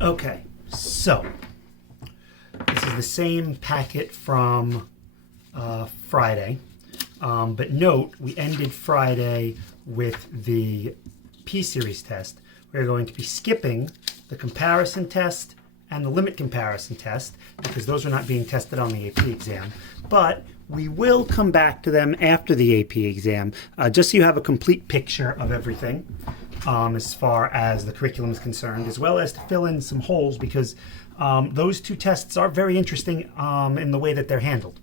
Okay, so this is the same packet from Friday, but note we ended Friday with the P-series test. We're going to be skipping the comparison test and the limit comparison test because those are not being tested on the AP exam, but we will come back to them after the AP exam, just so you have a complete picture of everything as far as the curriculum is concerned, as well as to fill in some holes because those two tests are very interesting in the way that they're handled.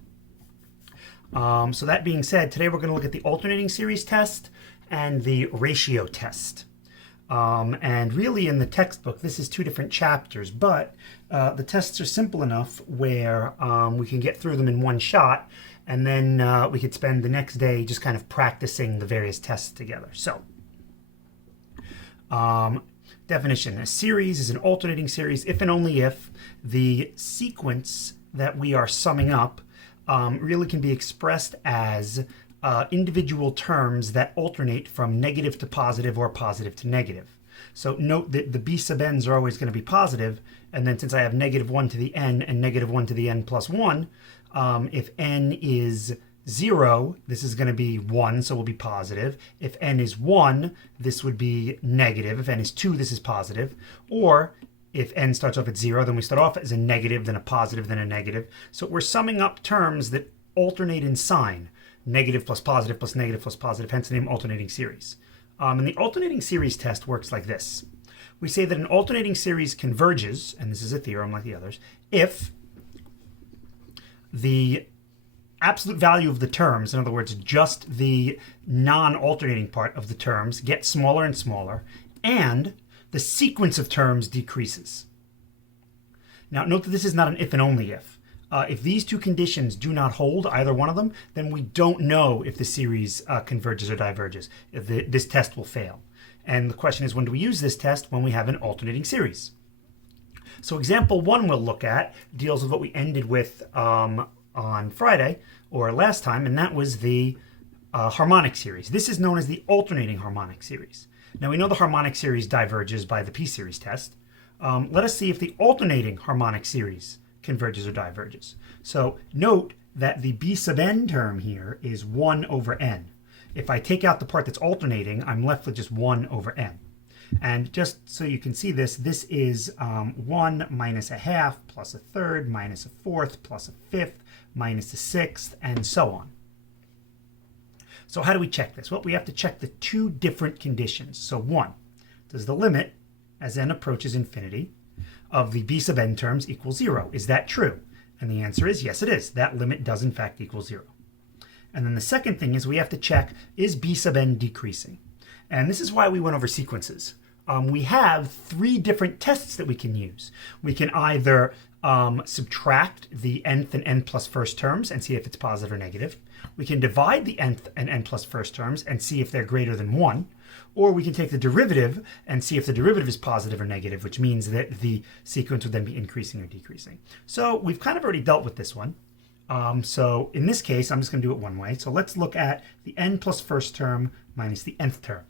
So that being said, today we're going to look at the alternating series test and the ratio test. And really in the textbook, this is two different chapters, but the tests are simple enough where we can get through them in one shot, and then we could spend the next day just kind of practicing the various tests together. So, definition: a series is an alternating series if and only if the sequence that we are summing up really can be expressed as individual terms that alternate from negative to positive or positive to negative. So note that the b sub n's are always going to be positive, and then since I have negative 1 to the n and negative 1 to the n plus 1, if n is 0, this is going to be 1, so it will be positive. If n is 1, this would be negative. If n is 2, this is positive. Or if n starts off at 0, then we start off as a negative, then a positive, then a negative. So we're summing up terms that alternate in sign. Negative plus positive plus negative plus positive, hence the name alternating series. And the alternating series test works like this. We say that an alternating series converges, and this is a theorem like the others, if the absolute value of the terms, in other words, just the non-alternating part of the terms, gets smaller and smaller, and the sequence of terms decreases. Now, note that this is not an if and only if. If these two conditions do not hold, either one of them, then we don't know if the series converges or diverges. This test will fail. And the question is, when do we use this test? When we have an alternating series. So example 1 we'll look at deals with what we ended with on Friday, or last time, and that was the harmonic series. This is known as the alternating harmonic series. Now we know the harmonic series diverges by the P-series test. Let us see if the alternating harmonic series converges or diverges. So note that the b sub n term here is 1 over n. If I take out the part that's alternating, I'm left with just 1 over n. And just so you can see this, this is 1 minus a half plus a third minus a fourth plus a fifth minus a sixth, and so on. So how do we check this? Well, we have to check the two different conditions. So 1, does the limit as n approaches infinity of the b sub n terms equal 0? Is that true? And the answer is yes, it is. That limit does in fact equal 0. And then the second thing is we have to check, is b sub n decreasing? And this is why we went over sequences. We have 3 different tests that we can use. We can either subtract the nth and n plus first terms and see if it's positive or negative. We can divide the nth and n plus first terms and see if they're greater than 1. Or we can take the derivative and see if the derivative is positive or negative, which means that the sequence would then be increasing or decreasing. So we've kind of already dealt with this one. So in this case, I'm just going to do it one way. So let's look at the n plus first term minus the nth term.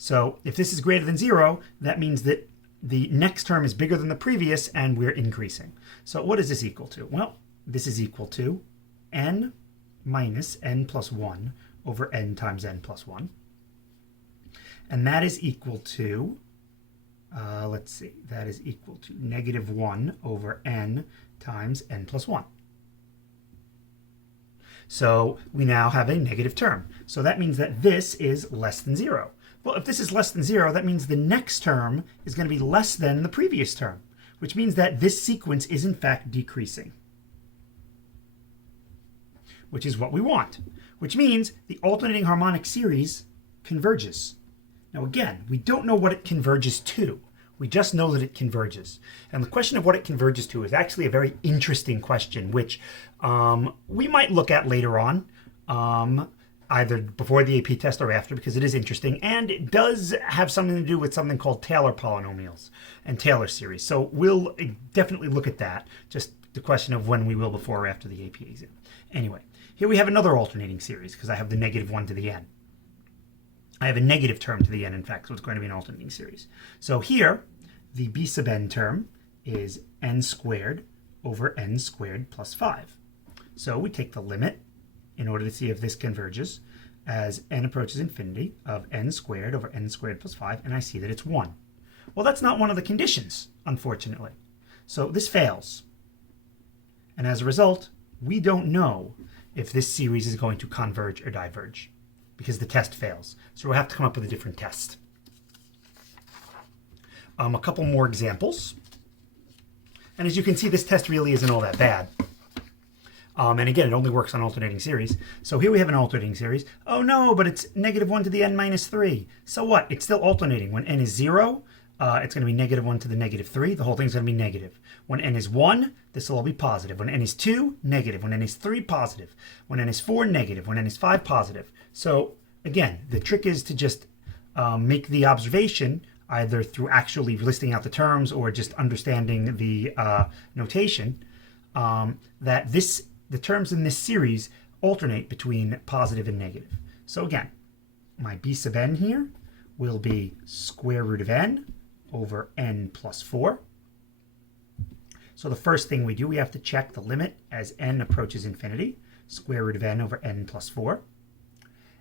So if this is greater than 0, that means that the next term is bigger than the previous and we're increasing. So what is this equal to? Well, this is equal to n minus n plus 1 over n times n plus 1. And that is equal to, let's see, that is equal to negative 1 over n times n plus 1. So we now have a negative term. So that means that this is less than 0. Well, if this is less than 0, that means the next term is going to be less than the previous term, which means that this sequence is in fact decreasing, which is what we want, which means the alternating harmonic series converges. Now again, we don't know what it converges to. We just know that it converges. And the question of what it converges to is actually a very interesting question, which we might look at later on, either before the AP test or after, because it is interesting. And it does have something to do with something called Taylor polynomials and Taylor series. So we'll definitely look at that. Just the question of when we will before or after the AP exam. Anyway, here we have another alternating series because I have the negative 1 to the n. I have a negative term to the n, in fact, so it's going to be an alternating series. So here, the b sub n term is n squared over n squared plus 5. So we take the limit in order to see if this converges as n approaches infinity of n squared over n squared plus 5, and I see that it's 1. Well, that's not one of the conditions, unfortunately. So this fails. And as a result, we don't know if this series is going to converge or diverge because the test fails. So we'll have to come up with a different test. A couple more examples. And as you can see, this test really isn't all that bad. And again, it only works on alternating series. So here we have an alternating series. Oh no, but it's negative 1 to the n minus 3. So what? It's still alternating. When n is 0, it's going to be negative 1 to the negative 3. The whole thing's going to be negative. When n is 1, this will all be positive. When n is 2, negative. When n is 3, positive. When n is 4, negative. When n is 5, positive. So again, the trick is to just make the observation either through actually listing out the terms or just understanding the notation that the terms in this series alternate between positive and negative. So again, my b sub n here will be square root of n over n plus 4. So the first thing we do, we have to check the limit as n approaches infinity, square root of n over n plus 4.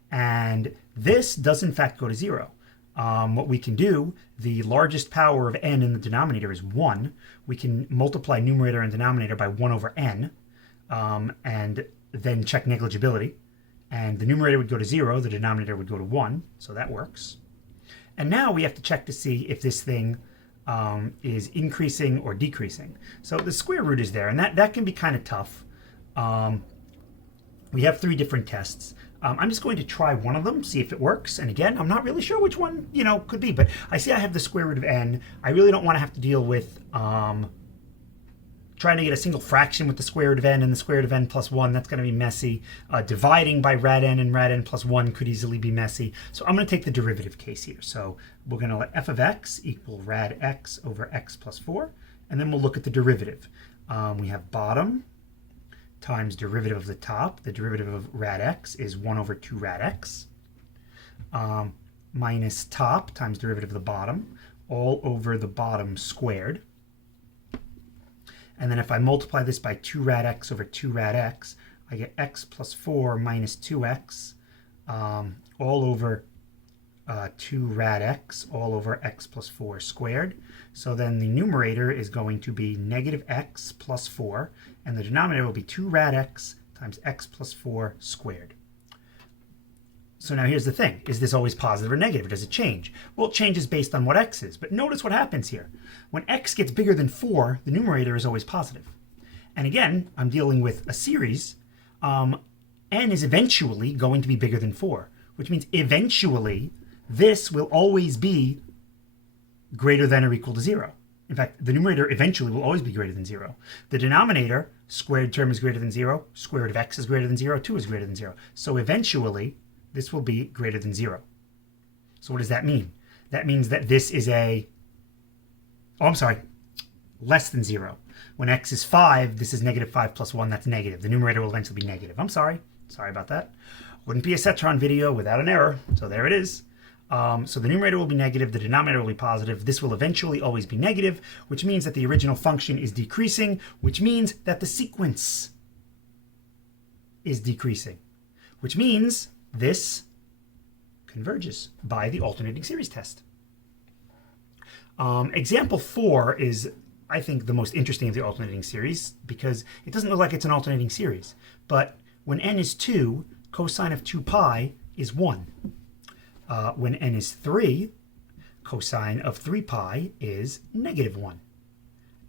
And this does in fact go to 0. What we can do, the largest power of n in the denominator is 1. We can multiply numerator and denominator by 1 over n, and then check negligibility. And the numerator would go to 0, the denominator would go to 1, so that works. And now we have to check to see if this thing is increasing or decreasing. So the square root is there, and that can be kind of tough. We have 3 different tests. I'm just going to try one of them, see if it works. And again, I'm not really sure which one, could be. But I see I have the square root of n. I really don't want to have to deal with trying to get a single fraction with the square root of n and the square root of n plus 1. That's going to be messy. Dividing by rad n and rad n plus 1 could easily be messy. So I'm going to take the derivative case here. So we're going to let f of x equal rad x over x plus 4. And then we'll look at the derivative. We have bottom times derivative of the top. The derivative of rad x is 1 over 2 rad x, minus top times derivative of the bottom, all over the bottom squared. And then if I multiply this by 2 rad x over 2 rad x, I get x plus 4 minus 2x, all over 2 rad x, all over x plus 4 squared. So then the numerator is going to be negative x plus 4, and the denominator will be 2 rad x times x plus 4 squared. So now here's the thing. Is this always positive or negative? Or does it change? Well, it changes based on what x is. But notice what happens here. When x gets bigger than 4, the numerator is always positive. And again, I'm dealing with a series. N is eventually going to be bigger than 4, which means eventually this will always be greater than or equal to 0. In fact, the numerator eventually will always be greater than 0. The denominator, squared term is greater than 0. Square root of x is greater than 0. 2 is greater than 0. So eventually, this will be greater than 0. So what does that mean? That means that this is less than 0. When x is 5, this is negative 5 plus 1. That's negative. The numerator will eventually be negative. I'm sorry. Sorry about that. Wouldn't be a Cetron video without an error. So there it is. So the numerator will be negative, the denominator will be positive. This will eventually always be negative, which means that the original function is decreasing, which means that the sequence is decreasing, which means this converges by the alternating series test. Example 4 is, I think, the most interesting of the alternating series because it doesn't look like it's an alternating series. But when n is 2, cosine of 2 pi is 1. When n is 3, cosine of 3 pi is negative 1.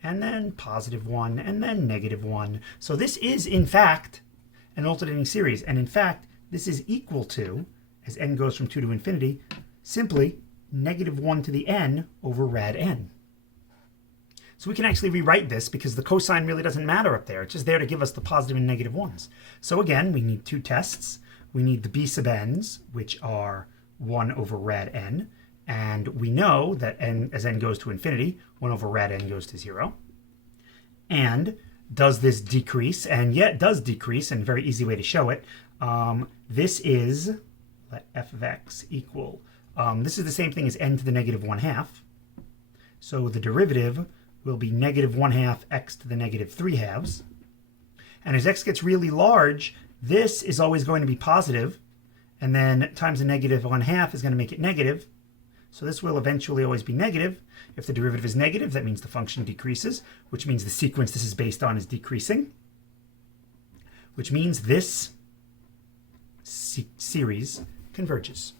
And then positive 1, and then negative 1. So this is, in fact, an alternating series. And in fact, this is equal to, as n goes from 2 to infinity, simply negative 1 to the n over rad n. So we can actually rewrite this because the cosine really doesn't matter up there. It's just there to give us the positive and negative ones. So again, we need 2 tests. We need the b sub n's, which are 1 over rad n, and we know that n, as n goes to infinity, 1 over rad n goes to 0. And does this decrease? And yet it does decrease, and a very easy way to show it. This is, let f of x equal, this is the same thing as n to the negative 1/2. So the derivative will be negative 1/2 x to the negative 3/2. And as x gets really large, this is always going to be positive, and then times the negative 1/2 is going to make it negative. So this will eventually always be negative. If the derivative is negative, that means the function decreases, which means the sequence this is based on is decreasing, which means this series converges.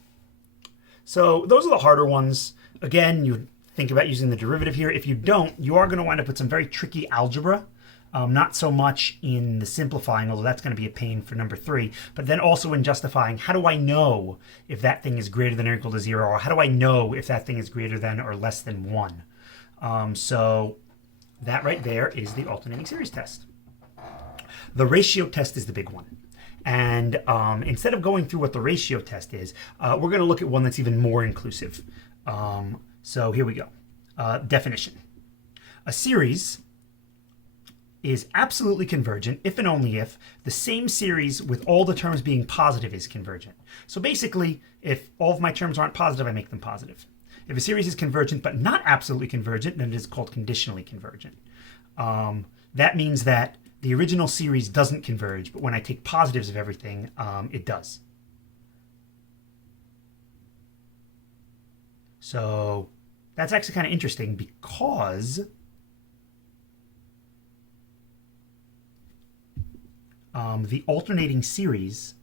So those are the harder ones. Again, you think about using the derivative here. If you don't, you are going to wind up with some very tricky algebra. Not so much in the simplifying, although that's going to be a pain for number 3, but then also in justifying, how do I know if that thing is greater than or equal to 0, or how do I know if that thing is greater than or less than 1? So that right there is the alternating series test. The ratio test is the big one. And instead of going through what the ratio test is, we're going to look at one that's even more inclusive. So here we go. Definition. A series is absolutely convergent if and only if the same series with all the terms being positive is convergent. So basically, if all of my terms aren't positive, I make them positive. If a series is convergent but not absolutely convergent, then it is called conditionally convergent. That means that the original series doesn't converge, but when I take positives of everything, it does. So that's actually kind of interesting because the alternating series,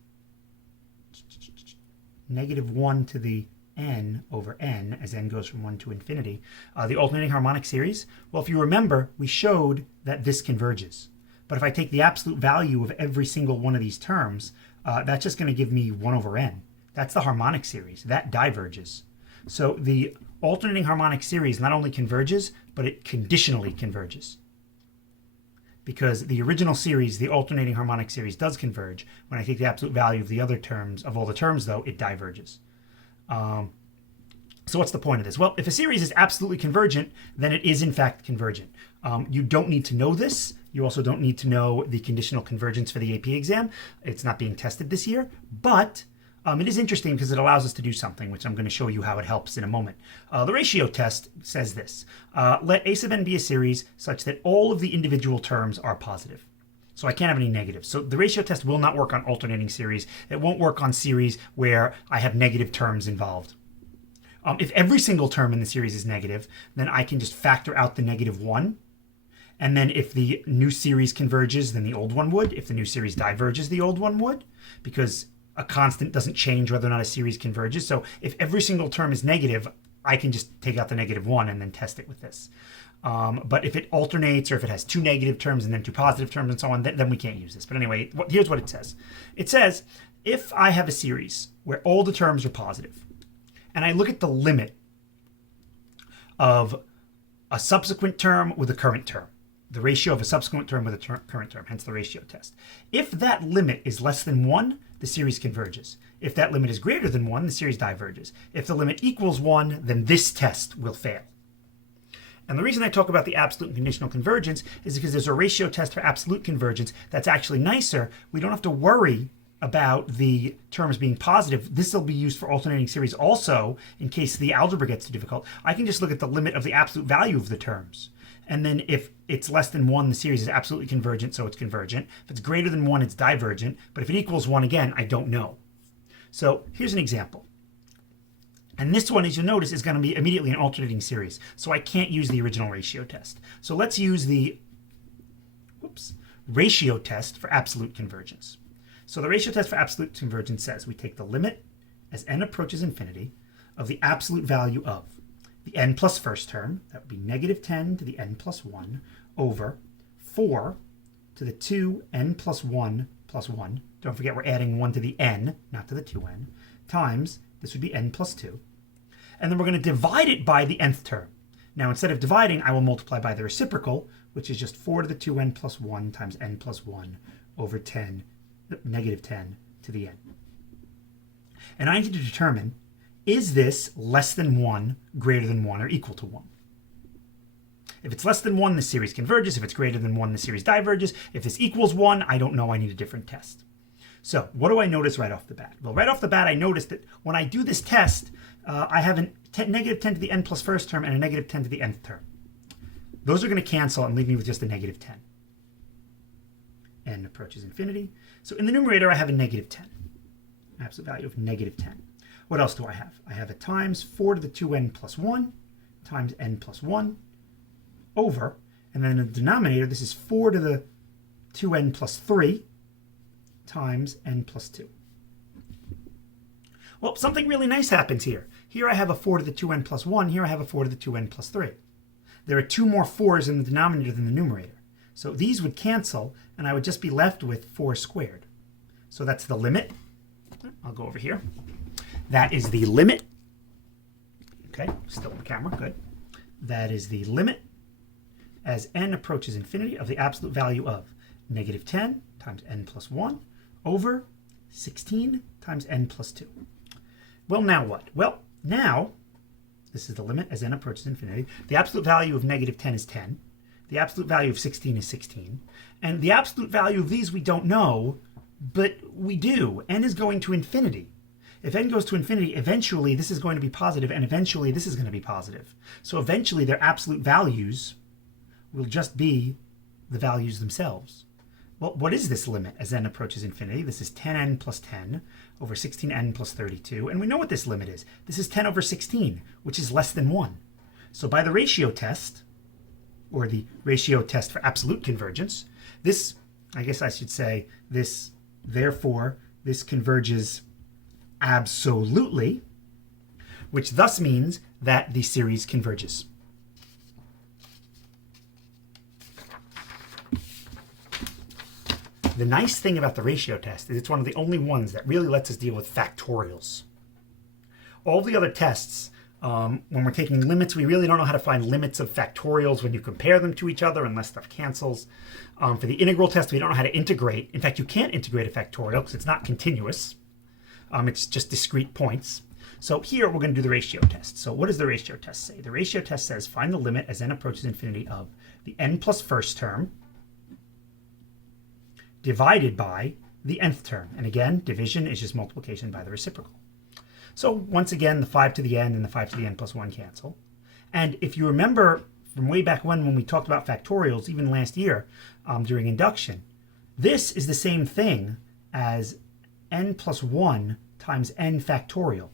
negative 1 to the n over n, as n goes from 1 to infinity, the alternating harmonic series, well, if you remember, we showed that this converges. But if I take the absolute value of every single one of these terms, that's just going to give me 1 over n. That's the harmonic series. That diverges. So the alternating harmonic series not only converges, but it conditionally converges. Because the original series, the alternating harmonic series, does converge. When I take the absolute value of the other terms, of all the terms, though, it diverges. So what's the point of this? Well, if a series is absolutely convergent, then it is in fact convergent. You don't need to know this. You also don't need to know the conditional convergence for the AP exam. It's not being tested this year, but it is interesting because it allows us to do something, which I'm going to show you how it helps in a moment. The ratio test says this. Let A sub n be a series such that all of the individual terms are positive. So I can't have any negatives. So the ratio test will not work on alternating series. It won't work on series where I have negative terms involved. If every single term in the series is negative, then I can just factor out the negative 1. And then if the new series converges, then the old one would. If the new series diverges, the old one would. Because a constant doesn't change whether or not a series converges. So if every single term is negative, I can just take out the negative 1 and then test it with this. But if it alternates, or if it has 2 negative terms and then 2 positive terms and so on, then we can't use this. But anyway, here's what it says. It says, if I have a series where all the terms are positive, and I look at the limit of a subsequent term with a current term, the ratio of a subsequent term with a current term, hence the ratio test. If that limit is less than 1, the series converges. If that limit is greater than 1, the series diverges. If the limit equals 1, then this test will fail. And the reason I talk about the absolute and conditional convergence is because there's a ratio test for absolute convergence that's actually nicer. We don't have to worry about the terms being positive. This will be used for alternating series also in case the algebra gets too difficult. I can just look at the limit of the absolute value of the terms. And then if it's less than 1, the series is absolutely convergent, so it's convergent. If it's greater than 1, it's divergent. But if it equals 1 again, I don't know. So here's an example. And this one, as you'll notice, is going to be immediately an alternating series. So I can't use the original ratio test. So let's use the ratio test for absolute convergence. So the ratio test for absolute convergence says we take the limit as n approaches infinity of the absolute value of the n plus first term, that would be negative 10 to the n plus 1, over 4 to the 2n plus 1 plus 1. Don't forget we're adding 1 to the n, not to the 2n, times, this would be n plus 2. And then we're going to divide it by the nth term. Now instead of dividing, I will multiply by the reciprocal, which is just 4 to the 2n plus 1 times n plus 1 over 10, negative 10 to the n. And I need to determine, is this less than 1, greater than 1, or equal to 1? If it's less than 1, the series converges. If it's greater than 1, the series diverges. If this equals 1, I don't know. I need a different test. So what do I notice right off the bat? Well, right off the bat, I notice that when I do this test, I have a negative 10 to the n plus first term and a negative 10 to the nth term. Those are going to cancel and leave me with just a negative 10. N approaches infinity. So in the numerator, I have a negative 10. Absolute value of negative 10. What else do I have? I have a times 4 to the 2n plus 1 times n plus 1 over, and then in the denominator, this is 4 to the 2n plus 3 times n plus 2. Well, something really nice happens here. Here I have a 4 to the 2n plus 1. Here I have a 4 to the 2n plus 3. There are 2 more 4's in the denominator than the numerator. So these would cancel, and I would just be left with 4 squared. So that's the limit. I'll go over here. That is the limit. Okay, still on the camera, good. That is the limit as n approaches infinity of the absolute value of negative 10 times n plus 1 over 16 times n plus 2. Well, now what? Well, now, this is the limit as n approaches infinity. The absolute value of negative 10 is 10. The absolute value of 16 is 16. And the absolute value of these we don't know, but we do. N is going to infinity. If n goes to infinity, eventually this is going to be positive, and eventually this is going to be positive. So eventually their absolute values will just be the values themselves. Well, what is this limit as n approaches infinity? This is 10n plus 10 over 16n plus 32. And we know what this limit is. This is 10 over 16, which is less than 1. So by the ratio test, or the ratio test for absolute convergence, this, I guess I should say, this, therefore, this converges absolutely, which thus means that the series converges. The nice thing about the ratio test is it's one of the only ones that really lets us deal with factorials. All the other tests, when we're taking limits, we really don't know how to find limits of factorials when you compare them to each other unless stuff cancels. For the integral test, we don't know how to integrate. In fact, you can't integrate a factorial because it's not continuous. It's just discrete points. So here we're going to do the ratio test. So what does the ratio test say? The ratio test says find the limit as n approaches infinity of the n plus first term divided by the nth term. And again, division is just multiplication by the reciprocal. So once again, the 5 to the n and the 5 to the n plus 1 cancel. And if you remember from way back when we talked about factorials, even last year during induction, this is the same thing as n plus 1 times n factorial.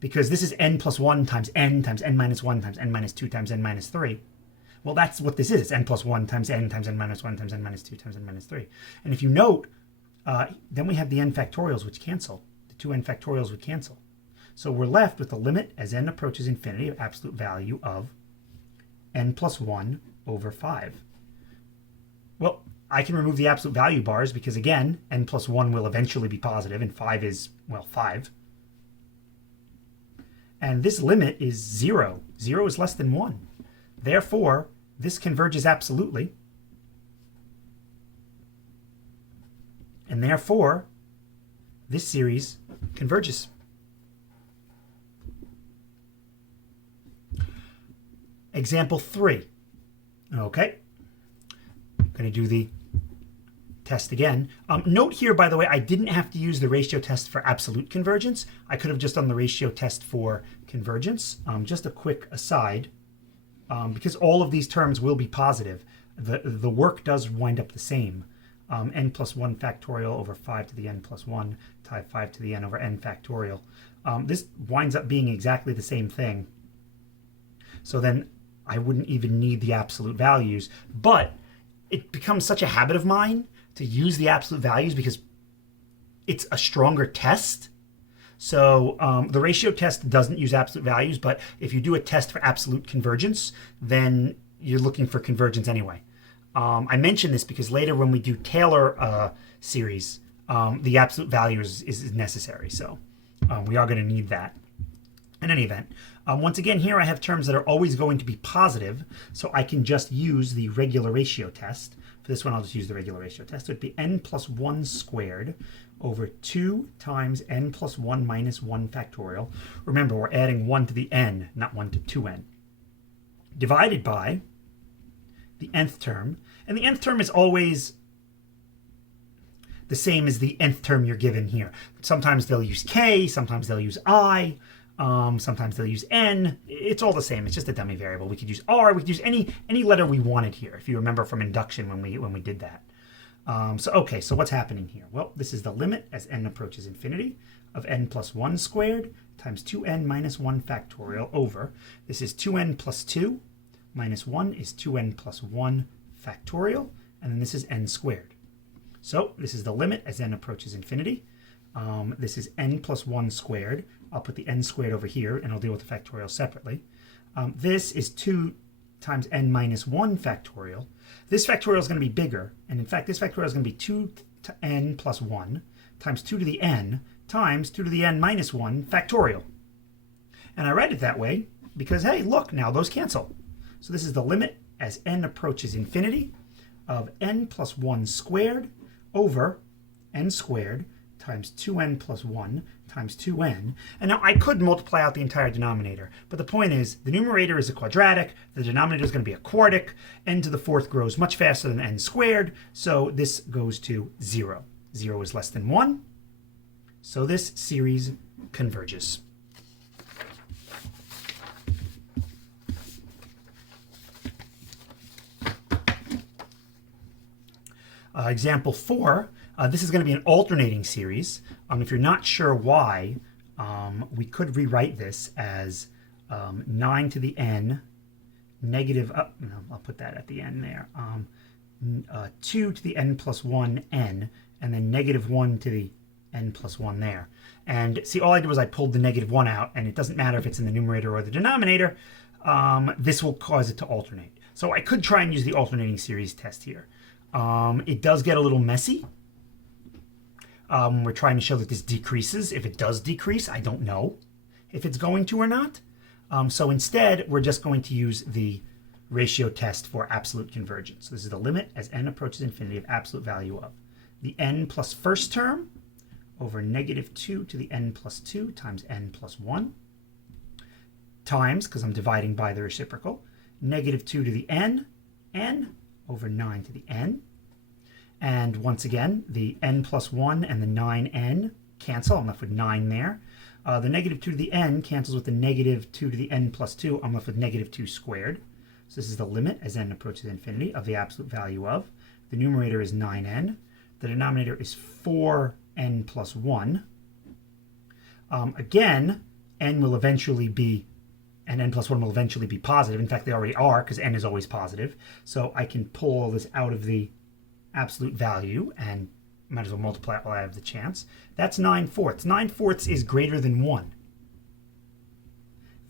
Because this is n plus 1 times n minus 1 times n minus 2 times n minus 3. Well, that's what this is. It's n plus 1 times n minus 1 times n minus 2 times n minus 3. And if you note, then we have the n factorials which cancel. The 2n factorials would cancel. So we're left with the limit as n approaches infinity of absolute value of n plus 1 over 5. Well, I can remove the absolute value bars because, again, n plus 1 will eventually be positive, and 5 is, well, 5. And this limit is 0. 0 is less than 1. Therefore, this converges absolutely. And therefore, this series converges. Example 3. Okay. I'm going to do the test again. Note here, by the way, I didn't have to use the ratio test for absolute convergence. I could have just done the ratio test for convergence. Just a quick aside, because all of these terms will be positive, the work does wind up the same. N plus 1 factorial over 5 to the n plus 1 times 5 to the n over n factorial. This winds up being exactly the same thing. So then I wouldn't even need the absolute values. But it becomes such a habit of mine to use the absolute values because it's a stronger test. So the ratio test doesn't use absolute values, but if you do a test for absolute convergence, then you're looking for convergence anyway. I mention this because later when we do Taylor series, the absolute value is necessary. So we are going to need that. In any event, once again, here I have terms that are always going to be positive, so I can just use the regular ratio test. For this one, I'll just use the regular ratio test. So it'd be n plus 1 squared over 2 times n plus 1 minus 1 factorial. Remember, we're adding 1 to the n, not 1 to 2n. Divided by the nth term. And the nth term is always the same as the nth term you're given here. Sometimes they'll use k, sometimes they'll use I. Sometimes they'll use n. It's all the same. It's just a dummy variable. We could use r. We could use any letter we wanted here, if you remember from induction when we did that. So what's happening here? Well, this is the limit as n approaches infinity of n plus 1 squared times 2n minus 1 factorial over. This is 2n plus 2 minus 1 is 2n plus 1 factorial, and then this is n squared. So this is the limit as n approaches infinity. This is n plus 1 squared. I'll put the n squared over here, and I'll deal with the factorial separately. This is 2 times n minus 1 factorial. This factorial is going to be bigger, and in fact, this factorial is going to be 2 to n plus 1 times 2 to the n times 2 to the n minus 1 factorial. And I write it that way because, hey, look, now those cancel. So this is the limit as n approaches infinity of n plus 1 squared over n squared times 2n plus 1 times 2n. And now I could multiply out the entire denominator, but the point is the numerator is a quadratic, the denominator is going to be a quartic, n to the fourth grows much faster than n squared, so this goes to 0. 0 is less than 1, so this series converges. Example 4, this is going to be an alternating series. If you're not sure why, we could rewrite this as 9 to the n negative, no, I'll put that at the end there, 2 to the n plus 1 n, and then negative 1 to the n plus 1 there. And see, all I did was I pulled the negative 1 out, and it doesn't matter if it's in the numerator or the denominator. This will cause it to alternate. So I could try and use the alternating series test here. It does get a little messy. We're trying to show that this decreases. If it does decrease, I don't know if it's going to or not. So instead, we're just going to use the ratio test for absolute convergence. So this is the limit as n approaches infinity of absolute value of the n plus first term over negative 2 to the n plus 2 times n plus 1 times, because I'm dividing by the reciprocal, negative 2 to the n over 9 to the n. And once again, the n plus 1 and the 9n cancel. I'm left with 9 there. The negative 2 to the n cancels with the negative 2 to the n plus 2. I'm left with negative 2 squared. So this is the limit as n approaches infinity of the absolute value of. The numerator is 9n. The denominator is 4n plus 1. Again, n will eventually be, and n plus 1 will eventually be positive. In fact, they already are, because n is always positive. So I can pull all this out of the absolute value, and might as well multiply it while I have the chance. That's 9/4. 9/4 is greater than 1.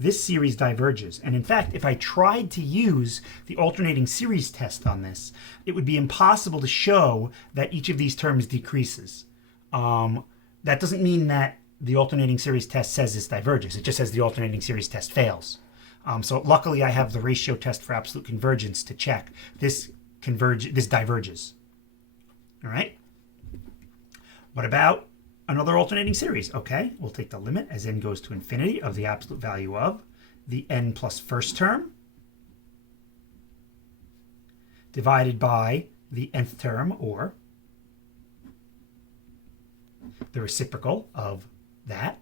This series diverges. And in fact, if I tried to use the alternating series test on this, it would be impossible to show that each of these terms decreases. That doesn't mean that the alternating series test says this diverges. It just says the alternating series test fails. So luckily, I have the ratio test for absolute convergence to check. This diverges. All right. What about another alternating series? Okay, we'll take the limit as n goes to infinity of the absolute value of the n plus first term divided by the nth term, or the reciprocal of that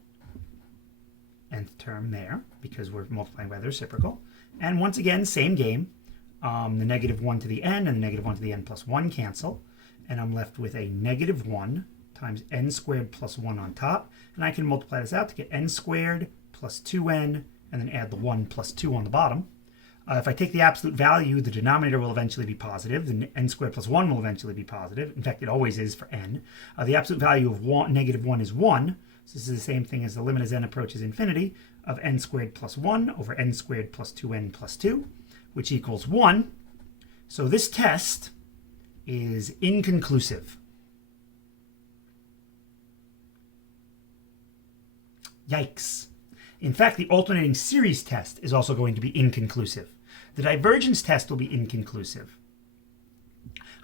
nth term there, because we're multiplying by the reciprocal. And once again, same game. The negative 1 to the n and the negative 1 to the n plus 1 cancel. And I'm left with a negative 1 times n squared plus 1 on top. And I can multiply this out to get n squared plus 2n, and then add the 1 plus 2 on the bottom. If I take the absolute value, the denominator will eventually be positive. The n squared plus 1 will eventually be positive. In fact, it always is for n. The absolute value of negative 1 is 1. So this is the same thing as the limit as n approaches infinity of n squared plus 1 over n squared plus 2n plus 2, which equals 1. So this test is inconclusive. Yikes. In fact, the alternating series test is also going to be inconclusive. The divergence test will be inconclusive.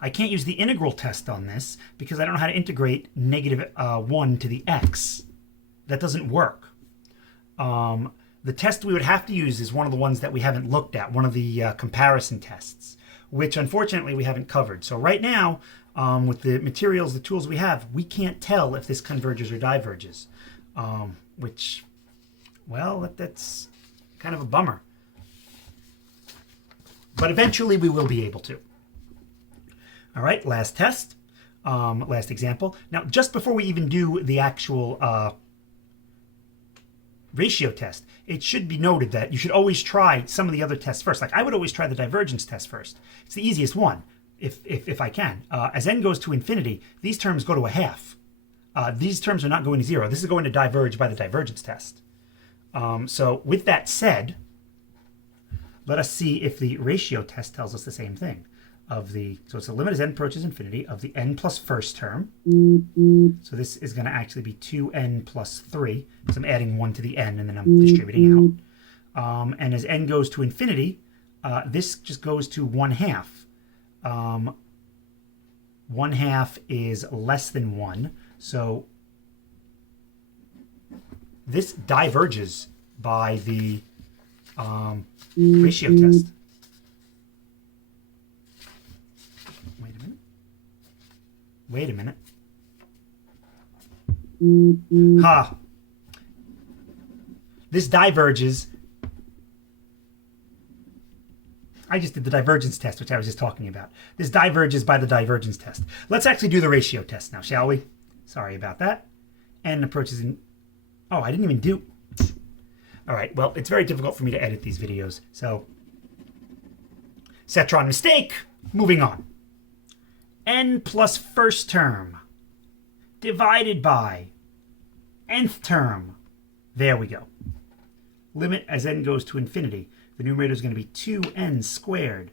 I can't use the integral test on this because I don't know how to integrate negative 1 to the x. That doesn't work. The test we would have to use is one of the ones that we haven't looked at, one of the comparison tests, which unfortunately we haven't covered. So right now, with the materials, the tools we have, we can't tell if this converges or diverges, which well, that's kind of a bummer. But eventually we will be able to. All right, last test, last example. Now, just before we even do the actual ratio test, it should be noted that you should always try some of the other tests first. Like I would always try the divergence test first. It's the easiest one, if I can. As n goes to infinity, these terms go to a half. These terms are not going to 0. This is going to diverge by the divergence test. So with that said, let us see if the ratio test tells us the same thing. So it's the limit as n approaches infinity of the n plus first term. So this is going to actually be 2n plus 3, because I'm adding 1 to the n and then I'm distributing out. And as n goes to infinity, this just goes to 1/2. 1/2 is less than 1. So this diverges by the ratio test. Wait a minute. Ha! This diverges. I just did the divergence test, which I was just talking about. This diverges by the divergence test. Let's actually do the ratio test now, shall we? Sorry about that. N approaches in... Oh, I didn't even do... All right, well, it's very difficult for me to edit these videos, so... Cetron mistake! Moving on. N plus first term divided by nth term. There we go. Limit as n goes to infinity. The numerator is going to be 2n squared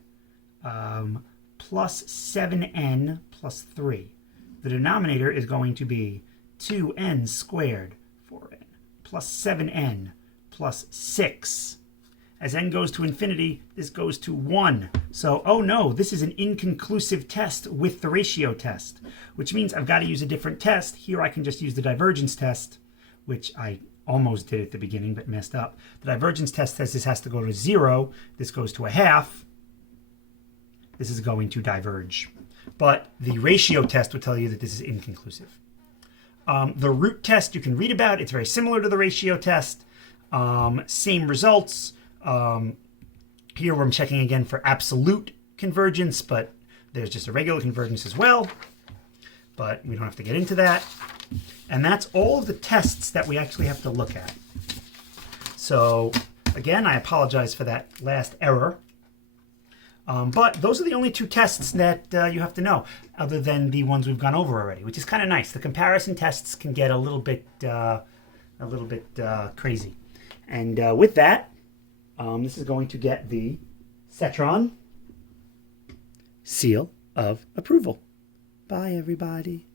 plus 7n plus 3. The denominator is going to be 2n squared 4n plus 7n plus 6. As n goes to infinity, this goes to 1. So, oh no, this is an inconclusive test with the ratio test, which means I've got to use a different test. Here I can just use the divergence test, which I almost did at the beginning but messed up. The divergence test says this has to go to 0. This goes to 1/2. This is going to diverge. But the ratio test will tell you that this is inconclusive. The root test you can read about. It's very similar to the ratio test. Same results. Here I'm checking again for absolute convergence, but there's just a regular convergence as well. But we don't have to get into that. And that's all of the tests that we actually have to look at. So again, I apologize for that last error. But those are the only 2 tests that you have to know, other than the ones we've gone over already, which is kind of nice. The comparison tests can get a little bit crazy. And with that, this is going to get the Cetron seal of approval. Bye, everybody.